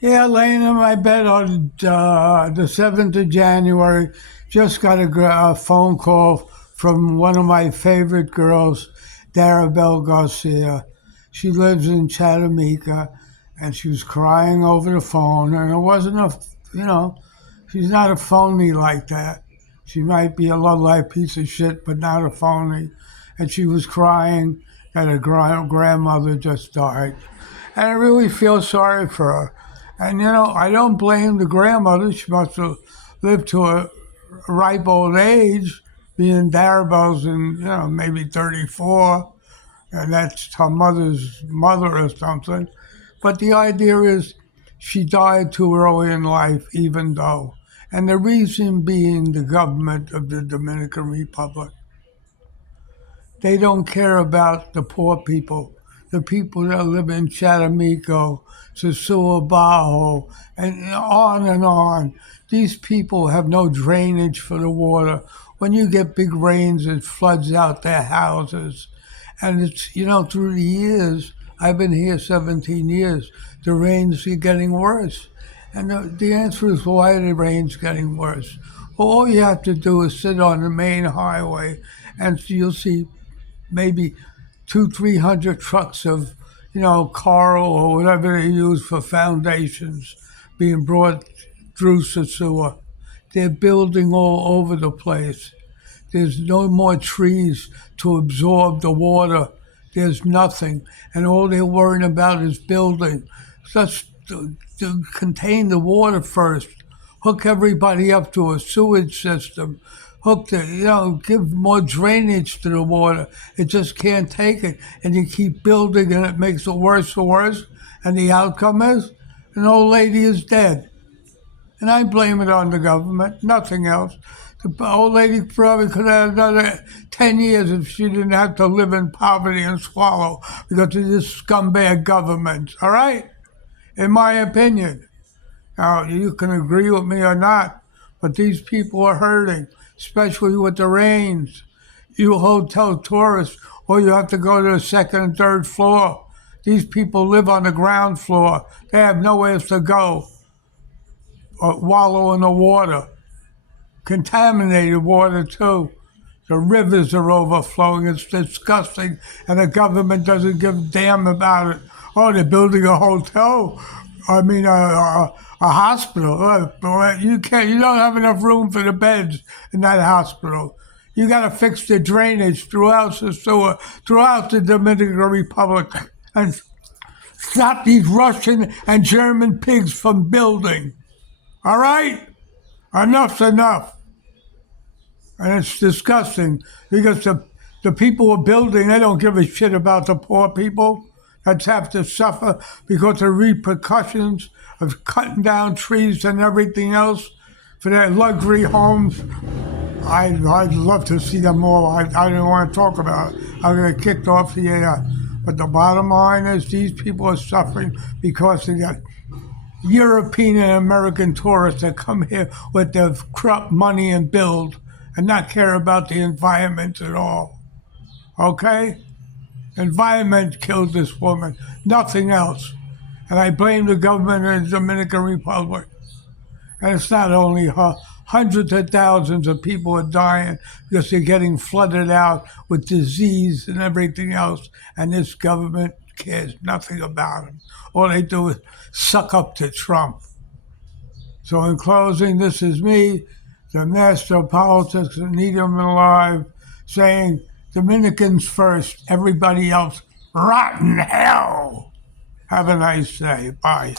Yeah, laying in my bed on the 7th of January, just got a phone call from one of my favorite girls, Darabelle Garcia. She lives in Chattanooga, and she was crying over the phone, and it wasn't you know, she's not a phony like that. She might be a low-life piece of shit, but not a phony. And she was crying that her grandmother just died. And I really feel sorry for her. And I don't blame the grandmother. She must have lived to a ripe old age, being Darabelle's in, maybe 34, and that's her mother's mother or something. But the idea is she died too early in life, even though. And the reason being the government of the Dominican Republic. They don't care about the poor people, the people that live in Chattamico, Sosua, Bajo, and on and on. These people have no drainage for the water. When you get big rains, it floods out their houses. And it's, through the years, I've been here 17 years, the rains are getting worse. And the answer is, why are the rains getting worse? Well, all you have to do is sit on the main highway and you'll see maybe 300 trucks of, coral or whatever they use for foundations being brought through Sosua. They're building all over the place. There's no more trees to absorb the water. There's nothing. And all they're worrying about is building. Just to contain the water first. Hook everybody up to a sewage system. Hook the, give more drainage to the water. It just can't take it. And you keep building and it makes it worse and worse. And the outcome is an old lady is dead. And I blame it on the government, nothing else. The old lady probably could have another 10 years if she didn't have to live in poverty and swallow because of this scumbag government, all right? In my opinion. Now, you can agree with me or not, but these people are hurting, especially with the rains. You hotel tourists, or you have to go to the second and third floor. These people live on the ground floor. They have nowhere to go or wallow in the water. Contaminated water, too. The rivers are overflowing. It's disgusting, and the government doesn't give a damn about it. Oh, they're building a hotel. I mean, a hospital. You can't. You don't have enough room for the beds in that hospital. You got to fix the drainage throughout the sewer, throughout the Dominican Republic, and stop these Russian and German pigs from building. All right, enough's enough. And it's disgusting because the people who are building, they don't give a shit about the poor people that have to suffer because of repercussions of cutting down trees and everything else for their luxury homes. I'd love to see them all. I didn't want to talk about it. I got kicked off the air. But the bottom line is these people are suffering because of that European and American tourists that come here with their corrupt money and build and not care about the environment at all. Okay? Environment killed this woman, nothing else. And I blame the government of the Dominican Republic. And it's not only her. Hundreds of thousands of people are dying because they're getting flooded out with disease and everything else. And this government cares nothing about them. All they do is suck up to Trump. So in closing, this is me, the master of politics, Anita alive, saying Dominicans first, everybody else, rotten hell. Have a nice day. Bye.